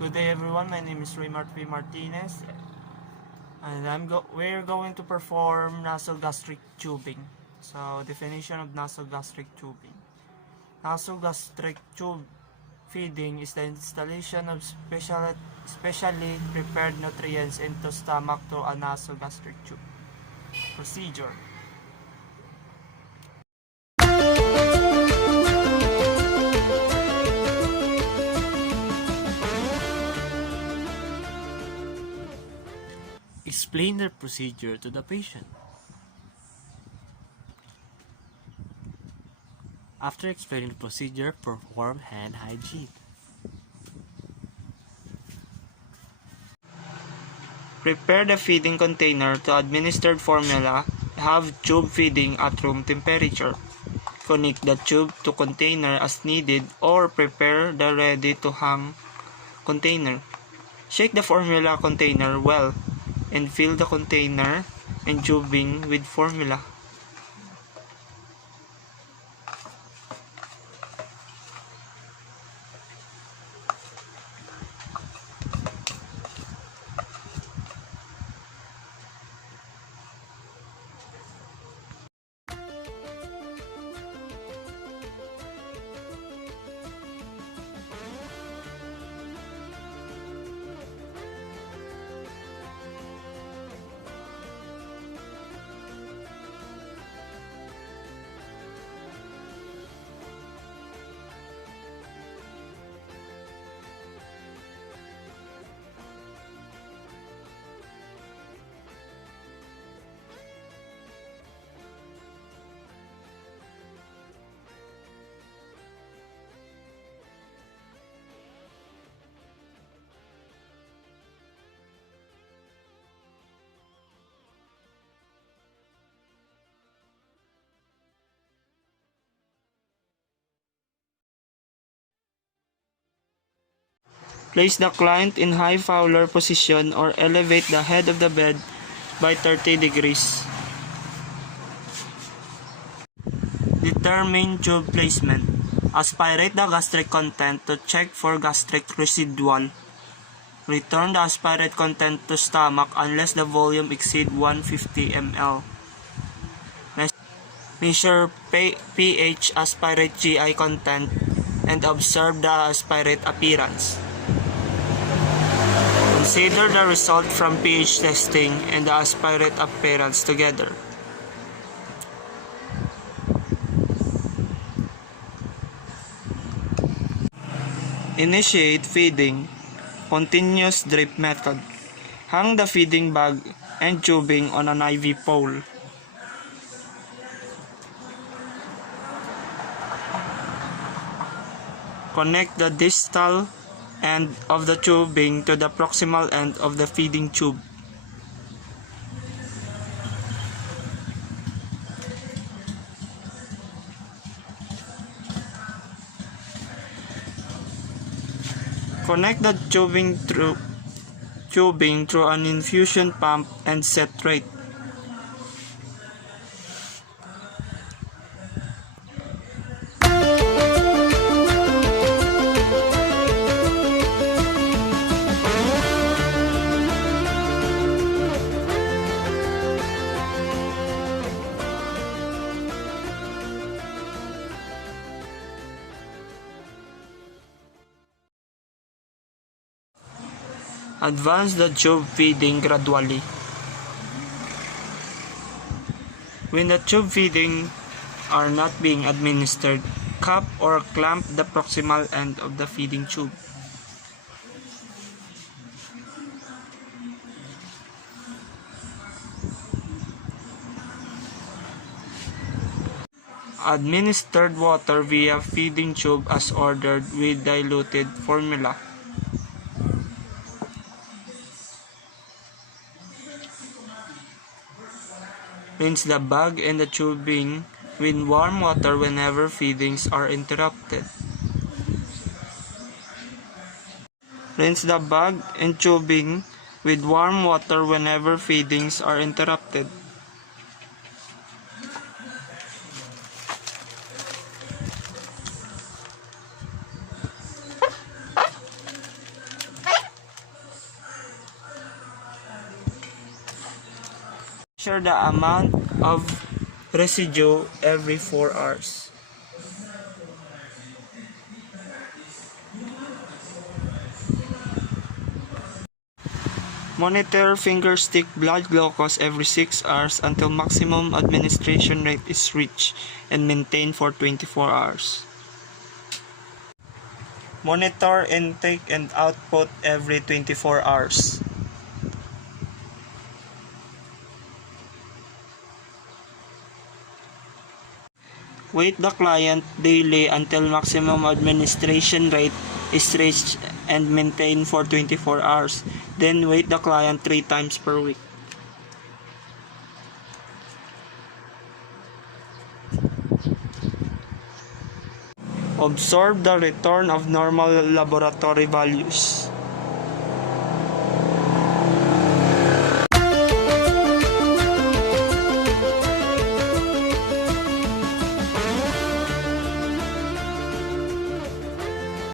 Good day everyone, my name is Raymart P. Martinez and we're going to perform nasogastric tubing. So definition of nasogastric tubing. Nasogastric tube feeding is the installation of specially prepared nutrients into stomach through a nasogastric tube. Procedure. Explain the procedure to the patient. After explaining the procedure, perform hand hygiene. Prepare the feeding container to administered formula. Have tube feeding at room temperature. Connect the tube to container as needed or prepare the ready-to-hang container. Shake the formula container well and fill the container and tubing with formula. Place the client in high Fowler position or elevate the head of the bed by 30 degrees. Determine tube placement. Aspirate the gastric content to check for gastric residual. Return the aspirate content to stomach unless the volume exceeds 150 ml. Measure pH aspirate GI content and observe the aspirate appearance. Consider the result from pH testing and the aspirate appearance together. Initiate feeding. Continuous drip method. Hang the feeding bag and tubing on an IV pole. Connect the distal end of the tubing to the proximal end of the feeding tube. Connect the tubing through an infusion pump and set rate. Advance the tube feeding gradually. When the tube feeding are not being administered, cup or clamp the proximal end of the feeding tube. Administered water via feeding tube as ordered with diluted formula. Rinse the bag and the tubing with warm water whenever feedings are interrupted. Rinse the bag and tubing with warm water whenever feedings are interrupted. Measure the amount of residue every 4 hours. Monitor finger stick blood glucose every 6 hours until maximum administration rate is reached and maintain for 24 hours. Monitor intake and output every 24 hours. Wait the client daily until maximum administration rate is reached and maintain for 24 hours. Then wait the client 3 times per week. Observe the return of normal laboratory values.